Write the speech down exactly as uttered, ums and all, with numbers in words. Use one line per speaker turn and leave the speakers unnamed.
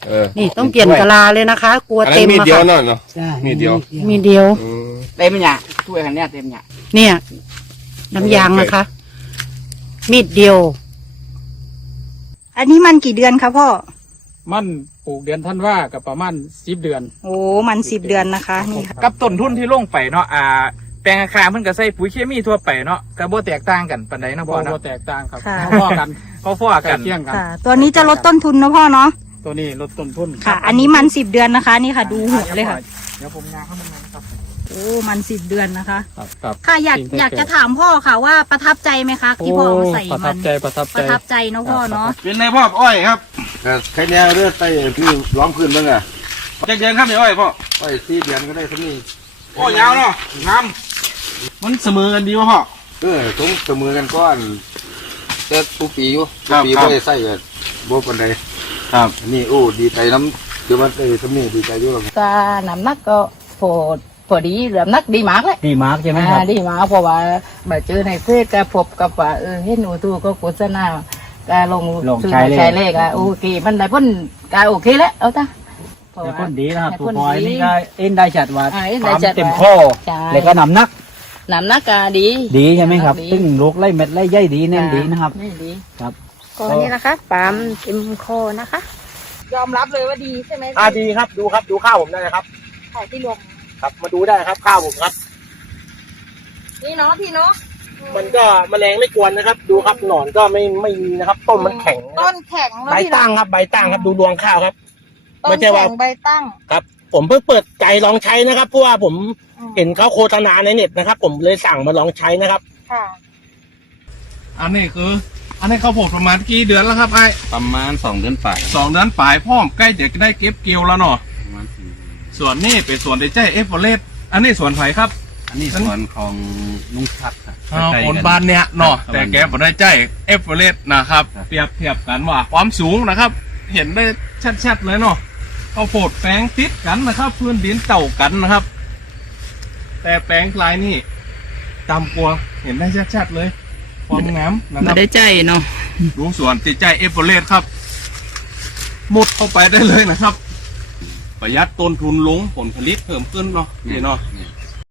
นี่ต้องเปลี่ยนกะลาเลยนะคะกลัวเต็มอะค่ะมีเดียวเนาะมีเดียวมีเดียว
เต็มเนี่ยถ้วยคันนี้เต็มเนี่ย
เนี่ยน้ำยางนะคะมีดเดียว
อันนี้มันกี่เดือนคะพ่อ
มันปลูกเดือนท่านว่ากับประมาณสิบเดือน
โอ้มันสิบเดือนนะคะนี่
กับต้นทุนที่ลงไปเนาะอ่าแปลงอาคารเพิ่นก็ใส่ปุ๋ยเคมีทั่วไปเนาะก็บ่แตกต่างกันปานใดเนาะพ่อเนาะ
บ่แตกต่างครับ
พอกันพอๆกัน
เที่ยงกัน
ตัวนี้จะลดต้นทุนนะพ่อเนาะ
ตัวนี้ลดต้นทุน
ค่ะ อันนี้มันสิบเดือนนะคะนี่ค่ะดูหัวเลยค่ะ
เดี๋ยวผมยางเข้ามานะครับ
โอ้มันสิบเดือนนะคะ
ครับ
ค่ะอยากอยากจะถามพ่อค่ะว่าประทับใจไหมคะที่พ่อใส่มัน
ประทับใจประทับใจ
ประทับใจเนาะพ่อเนาะ
เป็นไงพ่ออ้อยครับใครแนวเลือดไตพี่ร้องพื้นบ้างอะจะเดือนครับเนี่ยอ้อยพ่ออ้อยสี่เดือนก็ได้ทั้งนี้โอ้ยาวเนาะงามมันเสมอกันดีวะพ่อเออตรงเสมอกันก้อนแต่ปูปีอยู่ปีไม่ได้ใส่กันโบกันใดครับนี่โอ้ดีใจน้ำเดี๋ยวมันเออสำนีดีใจด้วย
ก็น้ำหนักก็พอพอดีน้ำหนักดีมากเลย
ดีมากใช่ไหมครับ
ดีมากเพราะว่าแบบเจอในเฟซก็พบกับว่าเออเห็นหนูทูก็โฆษณาก็ลงซื้อใช้เลขอะโอเคมันได้พ้นก็โอเคแล้วเอาตา
ได้พ้นดีนะครับตัวพอยนี่ก็เอ็นได้จัดว่าความเต็ม
ข้
อแล้วก็น้ำหนัก
น้ำหนักก็ดี
ดีใช่ไหมครับซึ่งลูกไล่เม็ดไล่ใยดีแน่นดีนะครับ
ดี
ครับ
ก็นี่นะคะปามเต็มคอนะคะ
ยอมรับเลยว่าดีใช่ไหม
อ่าดีครับดูครับดูข้าวผมได้ครับ
ถ่ายที่ลม
ครับมาดูได้ครับข้าวผมครับ
นี่เนาะพี่เนาะ
มันก็แมลงไม่กวนนะครับดูครับหนอนก็ไม่ไม่มีนะครับต้นมันแข็ง
ต้นแข็ง
ใบตั้งครับใบตั้งครับดูรวงข้าวครับ
ต้นแข็งใบตั้ง
ครับผมเพิ่งเปิดใจลองใช้นะครับเพราะว่าผมเห็นเขาโฆษณาในเน็ตนะครับผมเลยสั่งมาลองใช้นะครับ
ค่ะ
อันนี้คืออันนี้เขาปลูกประมาณกี่เดือนแล้วครับไอ้
ประมาณสองเดือนปลาย
สองเดือนปลายพ่อมใกล้จะได้เก็บเกี่ยวแล้วเนาะส่วนนี้เป็นส่วนที่ใจเอฟเฟอเรสอันนี้ส่วนไผ่ครับ
อันนี้ส่วนของลุงชัดครับ
คนบ้านเนี้ยเนาะแต่แกบ่ได้ใจเอฟเฟอเรสนะครับเปรียบเทียบกันว่าความสูงนะครับเห็นได้ชัดๆเลยเนาะเขาโผดแปลงติดกันนะครับพื้นดินเต่ากันนะครับแต่แปลงลายนี่ต่ำกว่าเห็นได้ชัดๆเลยความงามนะครับ
ไม่ได้ใจเนาะ
ลุงส่วนติดใจเอฟเฟอเรสครับมุดเข้าไปได้เลยนะครับประหยัดต้นทุนลงผลผลิตเพิ่มขึ้นเนาะนี่เนาะ